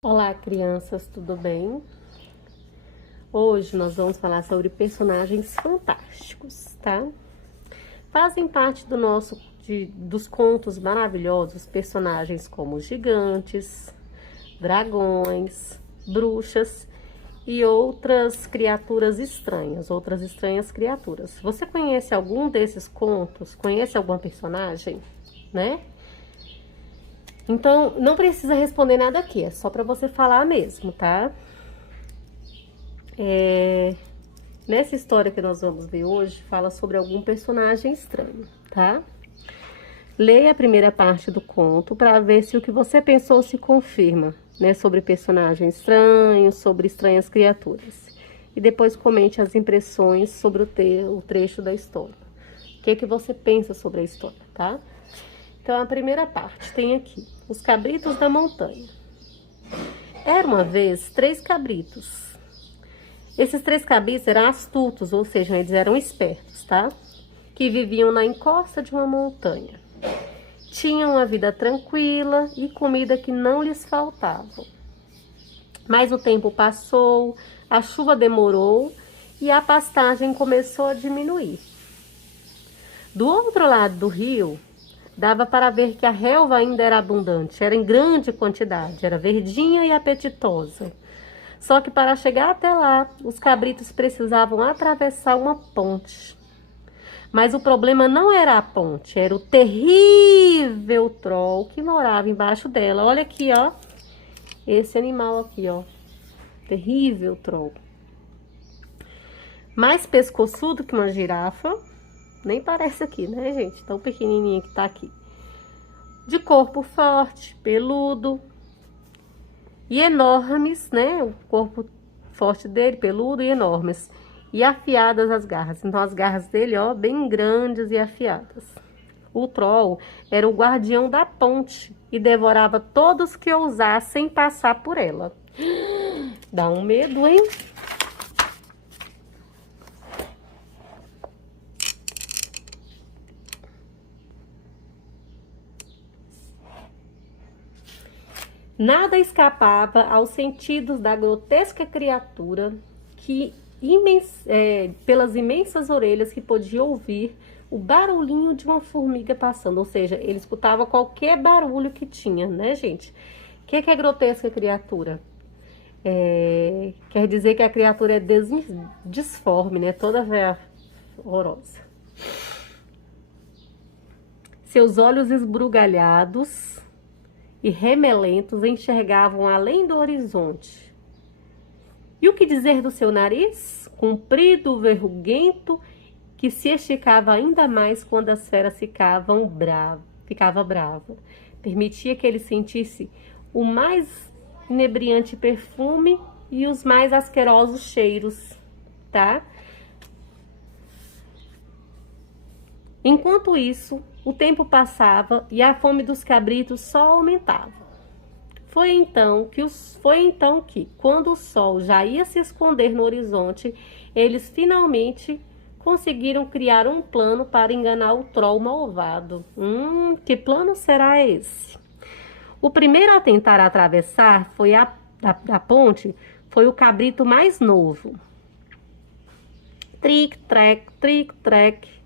Olá, crianças, tudo bem? Hoje nós vamos falar sobre personagens fantásticos, tá? Fazem parte dos contos maravilhosos personagens como gigantes, dragões, bruxas e outras criaturas estranhas, outras estranhas criaturas. Você conhece algum desses contos? Conhece alguma personagem, né? Então, não precisa responder nada aqui, é só para você falar mesmo, tá? Nessa história que nós vamos ver hoje, fala sobre algum personagem estranho, tá? Leia a primeira parte do conto para ver se o que você pensou se confirma, né? Sobre personagens estranhos, sobre estranhas criaturas. E depois comente as impressões sobre o trecho da história. O que você pensa sobre a história, tá? Então, a primeira parte tem aqui: os cabritos da montanha. Era uma vez 3 cabritos. Esses 3 cabritos eram astutos, ou seja, eles eram espertos, tá? Que viviam na encosta de uma montanha. Tinham uma vida tranquila e comida que não lhes faltava. Mas o tempo passou, a chuva demorou e a pastagem começou a diminuir. Do outro lado do rio, dava para ver que a relva ainda era abundante, era em grande quantidade, era verdinha e apetitosa. Só que para chegar até lá, os cabritos precisavam atravessar uma ponte. Mas o problema não era a ponte, era o terrível troll que morava embaixo dela. Olha aqui, ó. Esse animal aqui, ó. Terrível troll. Mais pescoçudo que uma girafa. Nem parece aqui, né, gente? Tão pequenininha que tá aqui. De corpo forte, peludo. E enormes, né? O corpo forte dele, peludo e enormes. E afiadas as garras. Então, as garras dele, ó, bem grandes e afiadas. O troll era o guardião da ponte e devorava todos que ousassem passar por ela. Dá um medo, hein? Nada escapava aos sentidos da grotesca criatura que pelas imensas orelhas que podia ouvir o barulhinho de uma formiga passando, ou seja, ele escutava qualquer barulho que tinha, né, gente? O que é grotesca criatura? Quer dizer que a criatura é disforme, né? Toda horrorosa. Seus olhos esbugalhados e remelentos enxergavam além do horizonte. E o que dizer do seu nariz? Comprido, verruguento, que se esticava ainda mais quando as feras ficava brava. Permitia que ele sentisse o mais inebriante perfume e os mais asquerosos cheiros, tá? Enquanto isso, o tempo passava e a fome dos cabritos só aumentava. Foi então que, quando o sol já ia se esconder no horizonte, eles finalmente conseguiram criar um plano para enganar o troll malvado. Que plano será esse? O primeiro a tentar atravessar a ponte foi o cabrito mais novo. Tric-trac, tric-trac,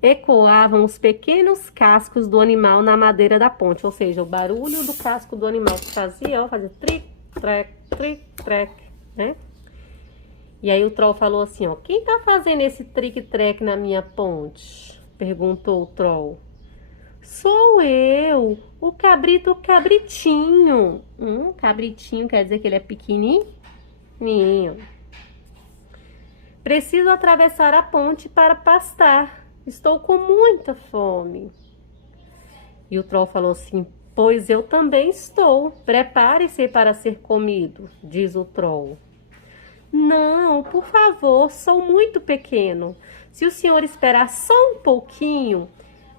ecoavam os pequenos cascos do animal na madeira da ponte, ou seja, o barulho do casco do animal que fazia, ó, fazia tric-trac, né? E aí o troll falou assim, ó: quem tá fazendo esse tric-trac na minha ponte? Perguntou o troll. Sou eu, o cabritinho. Cabritinho quer dizer que ele é pequenininho. Preciso atravessar a ponte para pastar. Estou com muita fome. E o troll falou assim: pois eu também estou. Prepare-se para ser comido, diz o troll. Não, por favor, sou muito pequeno. Se o senhor esperar só um pouquinho,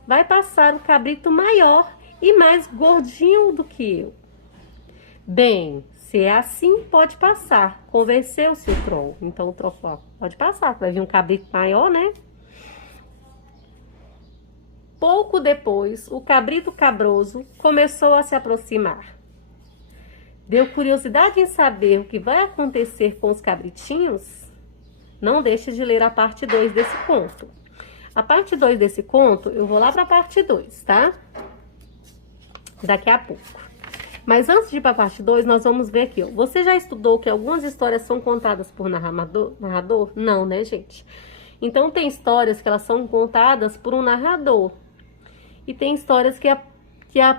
vai passar um cabrito maior e mais gordinho do que eu. Bem, se é assim, pode passar. Convenceu-se o troll. Então o troll falou: pode passar, vai vir um cabrito maior, né? Pouco depois, o cabrito cabroso começou a se aproximar. Deu curiosidade em saber o que vai acontecer com os cabritinhos? Não deixe de ler a parte 2 desse conto. A parte 2 desse conto, eu vou lá para a parte 2, tá? Daqui a pouco. Mas antes de ir para a parte 2, nós vamos ver aqui, ó. Você já estudou que algumas histórias são contadas por narrador? Não, né, gente? Então, tem histórias que elas são contadas por um narrador. E tem histórias que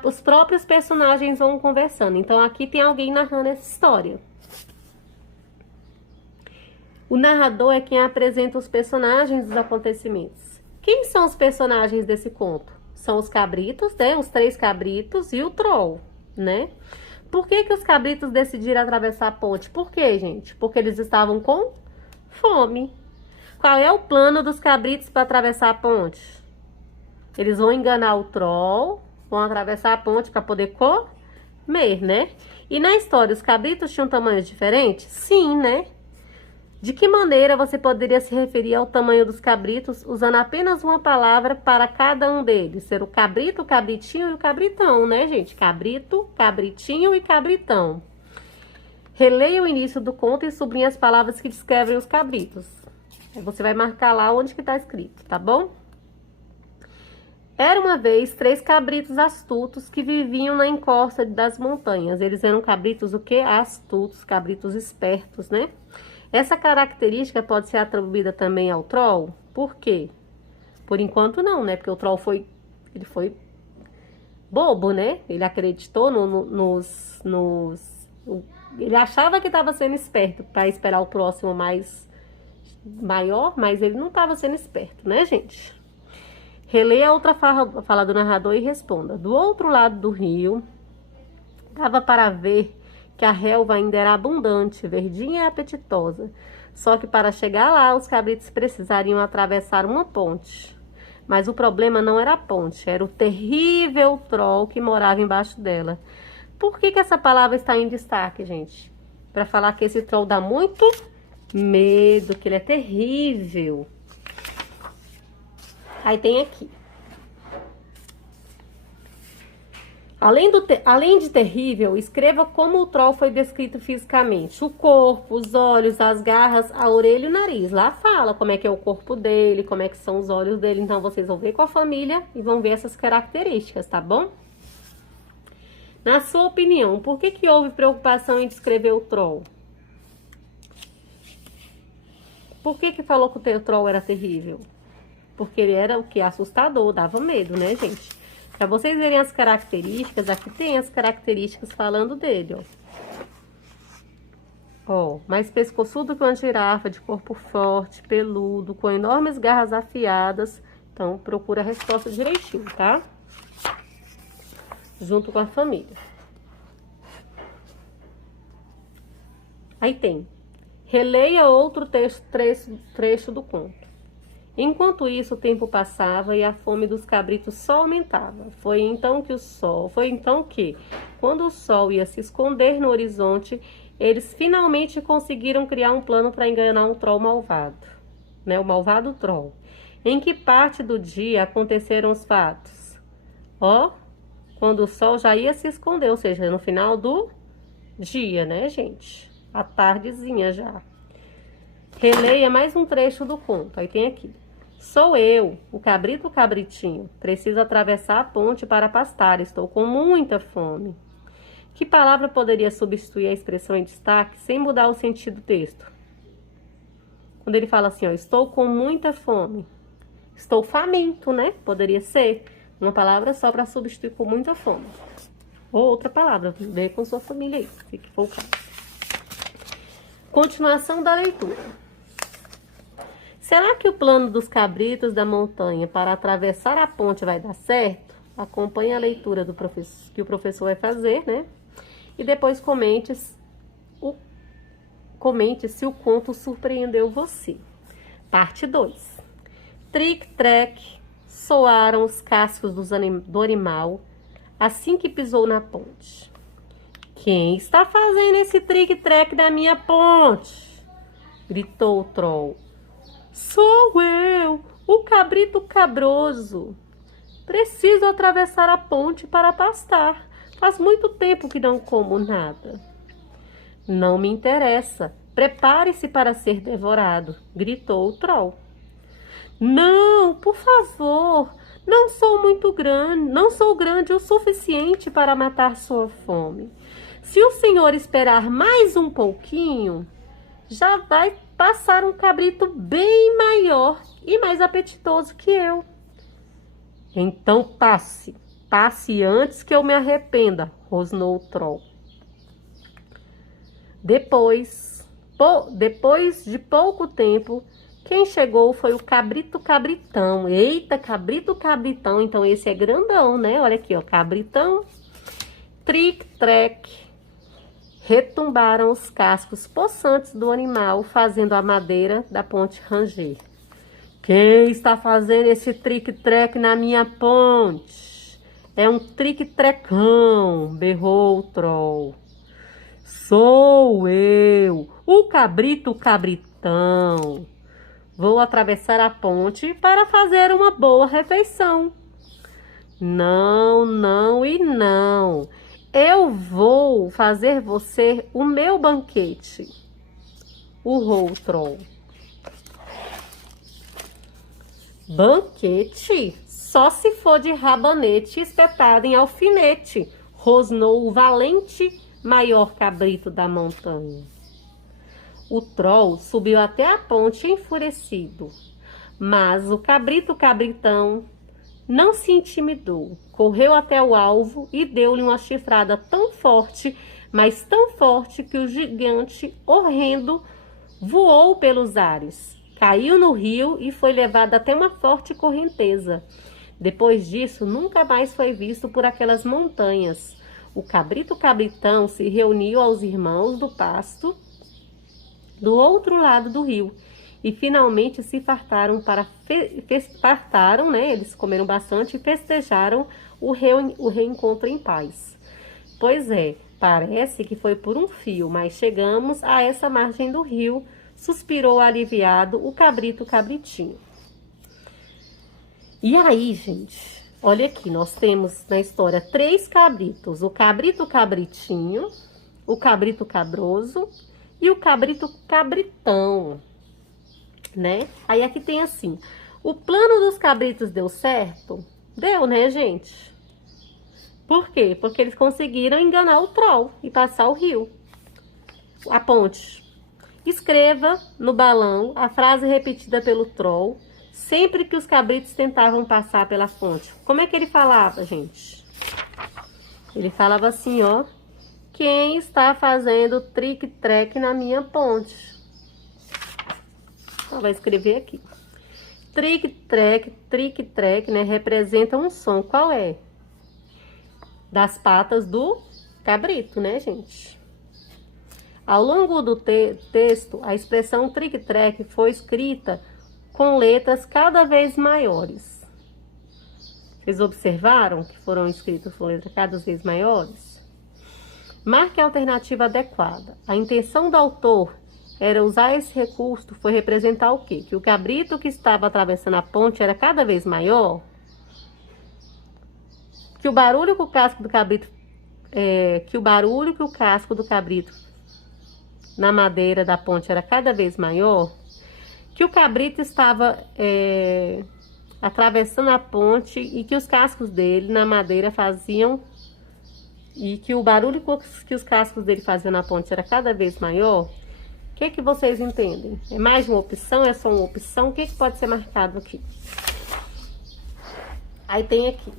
os próprios personagens vão conversando. Então, aqui tem alguém narrando essa história. O narrador é quem apresenta os personagens dos acontecimentos. Quem são os personagens desse conto? São os cabritos, né? Os 3 cabritos e o troll, né? Por que os cabritos decidiram atravessar a ponte? Por quê, gente? Porque eles estavam com fome. Qual é o plano dos cabritos para atravessar a ponte? Eles vão enganar o troll, vão atravessar a ponte para poder comer, né? E na história, os cabritos tinham tamanhos diferentes? Sim, né? De que maneira você poderia se referir ao tamanho dos cabritos usando apenas uma palavra para cada um deles? Ser o cabrito, o cabritinho e o cabritão, né, gente? Cabrito, cabritinho e cabritão. Releia o início do conto e sublinhe as palavras que descrevem os cabritos. Aí você vai marcar lá onde que tá escrito, tá bom? Era uma vez 3 cabritos astutos que viviam na encosta das montanhas. Eles eram cabritos o quê? Astutos, cabritos espertos, né? Essa característica pode ser atribuída também ao troll? Por quê? Por enquanto não, né? Porque o troll foi bobo, né? Ele acreditou ele achava que estava sendo esperto para esperar o próximo maior, mas ele não estava sendo esperto, né, gente? Releia a outra fala do narrador e responda. Do outro lado do rio, dava para ver que a relva ainda era abundante, verdinha e apetitosa. Só que para chegar lá, os cabritos precisariam atravessar uma ponte. Mas o problema não era a ponte, era o terrível troll que morava embaixo dela. Por que essa palavra está em destaque, gente? Para falar que esse troll dá muito medo, que ele é terrível. Aí tem aqui. Além de terrível, escreva como o troll foi descrito fisicamente. O corpo, os olhos, as garras, a orelha e o nariz. Lá fala como é que é o corpo dele, como é que são os olhos dele. Então, vocês vão ver com a família e vão ver essas características, tá bom? Na sua opinião, por que houve preocupação em descrever o troll? Por que falou que o troll era terrível? Porque ele era o que? Assustador, dava medo, né, gente? Para vocês verem as características, aqui tem as características falando dele, ó. Ó, mais pescoçudo que uma girafa, de corpo forte, peludo, com enormes garras afiadas. Então, procura a resposta direitinho, tá? Junto com a família. Aí tem. Releia outro trecho do conto. Enquanto isso, o tempo passava e a fome dos cabritos só aumentava. Foi então que, quando o sol ia se esconder no horizonte, eles finalmente conseguiram criar um plano para enganar um troll malvado, né? O malvado troll. Em que parte do dia aconteceram os fatos? Ó, quando o sol já ia se esconder, ou seja, no final do dia, né, gente? À tardezinha já. Releia mais um trecho do conto. Aí tem aqui. Sou eu, o cabrito cabritinho. Preciso atravessar a ponte para pastar. Estou com muita fome. Que palavra poderia substituir a expressão em destaque sem mudar o sentido do texto? Quando ele fala assim, ó, estou com muita fome. Estou faminto, né? Poderia ser uma palavra só para substituir com muita fome. Ou outra palavra, vê com sua família aí, se for o caso. Continuação da leitura. Será que o plano dos cabritos da montanha para atravessar a ponte vai dar certo? Acompanhe a leitura que o professor vai fazer, né? E depois comente se o conto surpreendeu você. Parte 2. Tric-trac, soaram os cascos do animal assim que pisou na ponte. Quem está fazendo esse tric-trac da minha ponte? Gritou o troll. Sou eu, o cabrito cabroso. Preciso atravessar a ponte para pastar. Faz muito tempo que não como nada. Não me interessa. Prepare-se para ser devorado, gritou o troll. Não, por favor, não sou muito grande, não sou grande o suficiente para matar sua fome. Se o senhor esperar mais um pouquinho, já vai passar um cabrito bem maior e mais apetitoso que eu. Então passe antes que eu me arrependa, rosnou o troll. Depois de pouco tempo, quem chegou foi o cabrito cabritão. Eita, cabrito cabritão, então esse é grandão, né? Olha aqui, ó, cabritão. Tric-trec. Retumbaram os cascos possantes do animal, fazendo a madeira da ponte ranger. Quem está fazendo esse tric-trec na minha ponte? É um tric-trecão, berrou o troll. Sou eu, o cabrito cabritão. Vou atravessar a ponte para fazer uma boa refeição. Não, não e não. Eu vou fazer você o meu banquete, urrou o troll. Banquete? Só se for de rabanete espetado em alfinete, rosnou o valente maior cabrito da montanha. O troll subiu até a ponte enfurecido, mas o cabrito cabritão não se intimidou. Correu até o alvo e deu-lhe uma chifrada tão forte, mas tão forte que o gigante horrendo voou pelos ares. Caiu no rio e foi levado até uma forte correnteza. Depois disso, nunca mais foi visto por aquelas montanhas. O cabrito cabritão se reuniu aos irmãos do pasto do outro lado do rio e finalmente se fartaram fartaram, né? Eles comeram bastante e festejaram o reencontro em paz. Pois é, parece que foi por um fio, mas chegamos a essa margem do rio, suspirou aliviado o cabrito cabritinho. E aí, gente, olha aqui, nós temos na história 3 cabritos: o cabrito cabritinho, o cabrito cabroso e o cabrito cabritão, né? Aí aqui tem assim: o plano dos cabritos deu certo? Deu, né, gente? Por quê? Porque eles conseguiram enganar o troll e passar o rio, a ponte. Escreva no balão a frase repetida pelo troll sempre que os cabritos tentavam passar pela ponte. Como é que ele falava, gente? Ele falava assim, ó: quem está fazendo tric-trec na minha ponte? Então, vai escrever aqui. Tric-trec, né? Representa um som. Qual é? Das patas do cabrito, né, gente? Ao longo do texto, a expressão tric-trec foi escrita com letras cada vez maiores. Vocês observaram que foram escritas com letras cada vez maiores? Marque a alternativa adequada. A intenção do autor era usar esse recurso, foi representar o quê? Que o cabrito que estava atravessando a ponte era cada vez maior? Que o barulho que o casco do cabrito na madeira da ponte era cada vez maior? Que o cabrito estava atravessando a ponte e que os cascos dele na madeira faziam, e que o barulho que os cascos dele faziam na ponte era cada vez maior? O que vocês entendem? É mais uma opção? É só uma opção? O que pode ser marcado aqui? Aí tem aqui: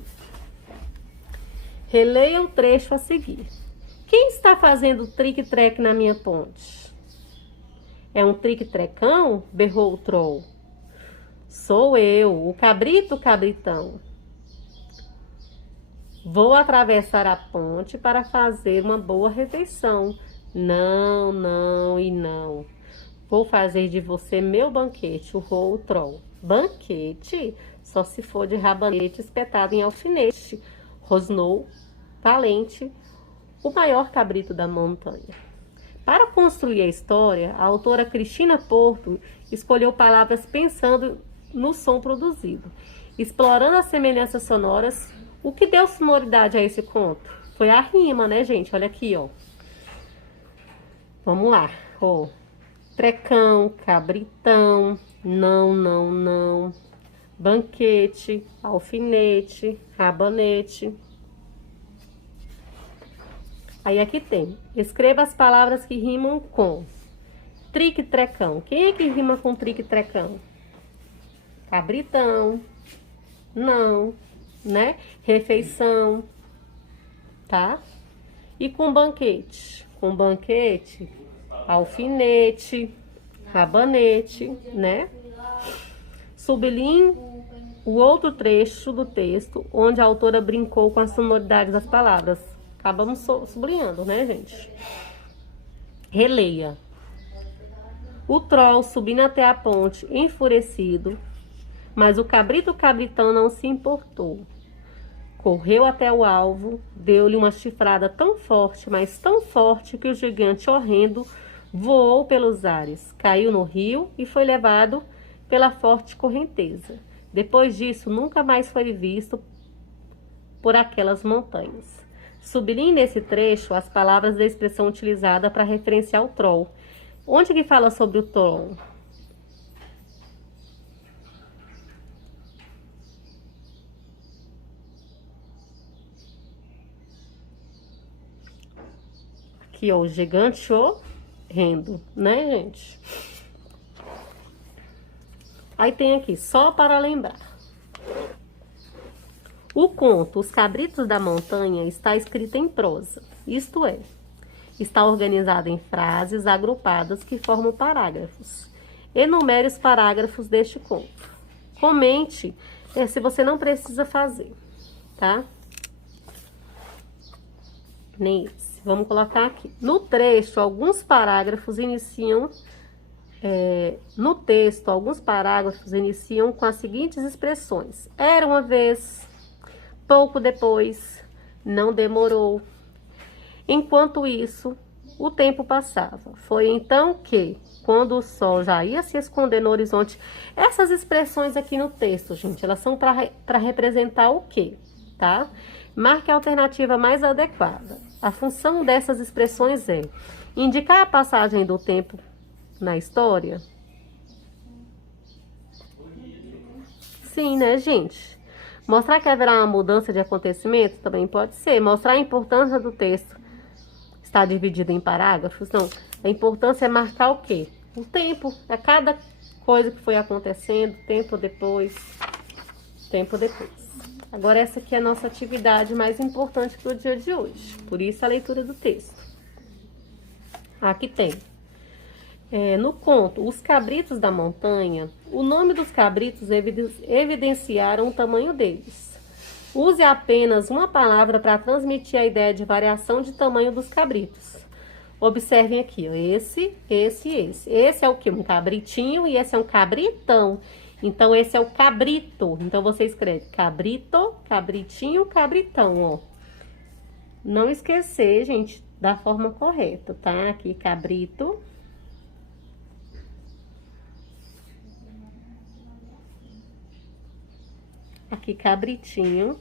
releia o trecho a seguir. Quem está fazendo tric-trec na minha ponte? É um tric-trecão? Berrou o troll. Sou eu, o cabrito cabritão. Vou atravessar a ponte para fazer uma boa refeição. Não, não e não. Vou fazer de você meu banquete, urrou o troll. Banquete? Só se for de rabanete espetado em alfinete, rosnou valente o maior cabrito da montanha. Para construir a história, a autora Cristina Porto escolheu palavras pensando no som produzido, explorando as semelhanças sonoras. O que deu sonoridade a esse conto? Foi a rima, né, gente? Olha aqui, ó. Vamos lá, ó. Trecão, cabritão, não, não, não. Banquete, alfinete, rabanete. Aí aqui tem, escreva as palavras que rimam com trique, trecão. Quem é que rima com trique, trecão? Cabritão, não, né? Refeição, tá? E com banquete? Com banquete, alfinete, rabanete, né? Sublinhe o outro trecho do texto onde a autora brincou com a sonoridade das palavras. Acabamos sublinhando, né, gente? Releia. O troll subindo até a ponte, enfurecido, mas o cabritão não se importou. Correu até o alvo, deu-lhe uma chifrada tão forte, mas tão forte, que o gigante horrendo voou pelos ares, caiu no rio e foi levado pela forte correnteza. Depois disso, nunca mais foi visto por aquelas montanhas. Sublinhe nesse trecho as palavras da expressão utilizada para referenciar o troll. Onde que fala sobre o troll? Aqui, ó, o gigante horrendo, né, gente? Aí tem aqui, só para lembrar. O conto Os Cabritos da Montanha está escrito em prosa, isto é, está organizado em frases agrupadas que formam parágrafos. Enumere os parágrafos deste conto. Comente se você não precisa fazer, tá? Nem esse. Vamos colocar aqui. No trecho, alguns parágrafos iniciam... no texto, alguns parágrafos iniciam com as seguintes expressões. Era uma vez, pouco depois, não demorou. Enquanto isso, o tempo passava. Foi então que, quando o sol já ia se esconder no horizonte... Essas expressões aqui no texto, gente, elas são para representar o quê? Tá? Marque a alternativa mais adequada. A função dessas expressões é indicar a passagem do tempo na história? Sim, né, gente? Mostrar que haverá uma mudança de acontecimento? Também pode ser. Mostrar a importância do texto. Está dividido em parágrafos? Não. A importância é marcar o quê? O tempo. A cada coisa que foi acontecendo, tempo depois. Tempo depois. Agora, essa aqui é a nossa atividade mais importante do dia de hoje. Por isso, a leitura do texto. Aqui tem. No conto Os Cabritos da Montanha, o nome dos cabritos evidenciaram o tamanho deles. Use apenas uma palavra para transmitir a ideia de variação de tamanho dos cabritos. Observem aqui, ó, esse. Esse é o quê? Um cabritinho e esse é um cabritão. Então, esse é o cabrito. Então, você escreve cabrito, cabritinho, cabritão, ó. Não esquecer, gente, da forma correta, tá? Aqui, cabrito. Aqui, cabritinho.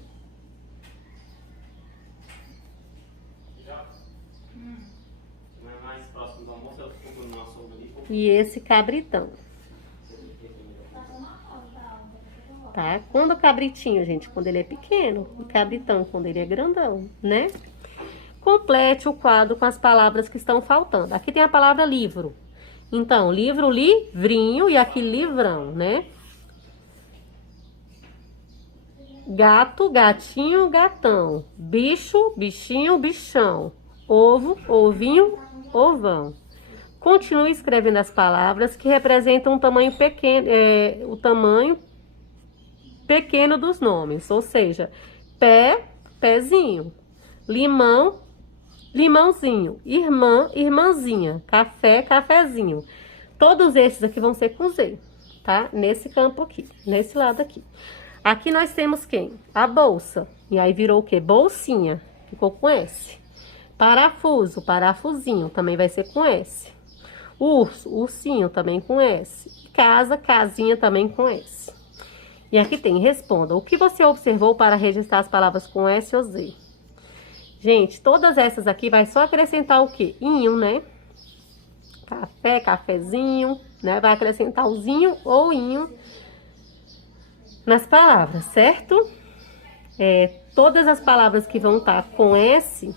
E esse cabritão. Tá? Quando o cabritinho, gente, quando ele é pequeno. O cabritão, quando ele é grandão, né? Complete o quadro com as palavras que estão faltando. Aqui tem a palavra livro. Então, livro, livrinho e aqui livrão, né? Gato, gatinho, gatão. Bicho, bichinho, bichão. Ovo, ovinho, ovão. Continue escrevendo as palavras que representam um tamanho pequeno, o tamanho pequeno dos nomes. Ou seja, pé, pezinho. Limão, limãozinho. Irmã, irmãzinha. Café, cafezinho. Todos esses aqui vão ser com Z, tá? Nesse campo aqui, nesse lado aqui. Aqui nós temos quem? A bolsa. E aí virou o quê? Bolsinha. Ficou com S. Parafuso, parafusinho. Também vai ser com S. Urso, ursinho. Também com S. Casa, casinha. Também com S. E aqui tem, responda. O que você observou para registrar as palavras com S ou Z? Gente, todas essas aqui vai só acrescentar o quê? Inho, né? café, cafezinho, né? Vai acrescentar o zinho ou inho nas palavras, certo? Todas as palavras que vão estar com S,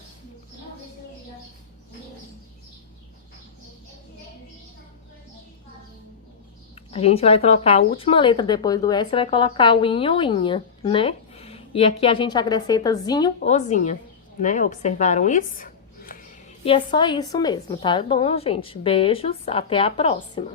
a gente vai trocar a última letra depois do S e vai colocar o inho ou inha, né? E aqui a gente acrescenta zinho ou zinha, né? Observaram isso? E é só isso mesmo, tá bom, gente? Beijos, até a próxima.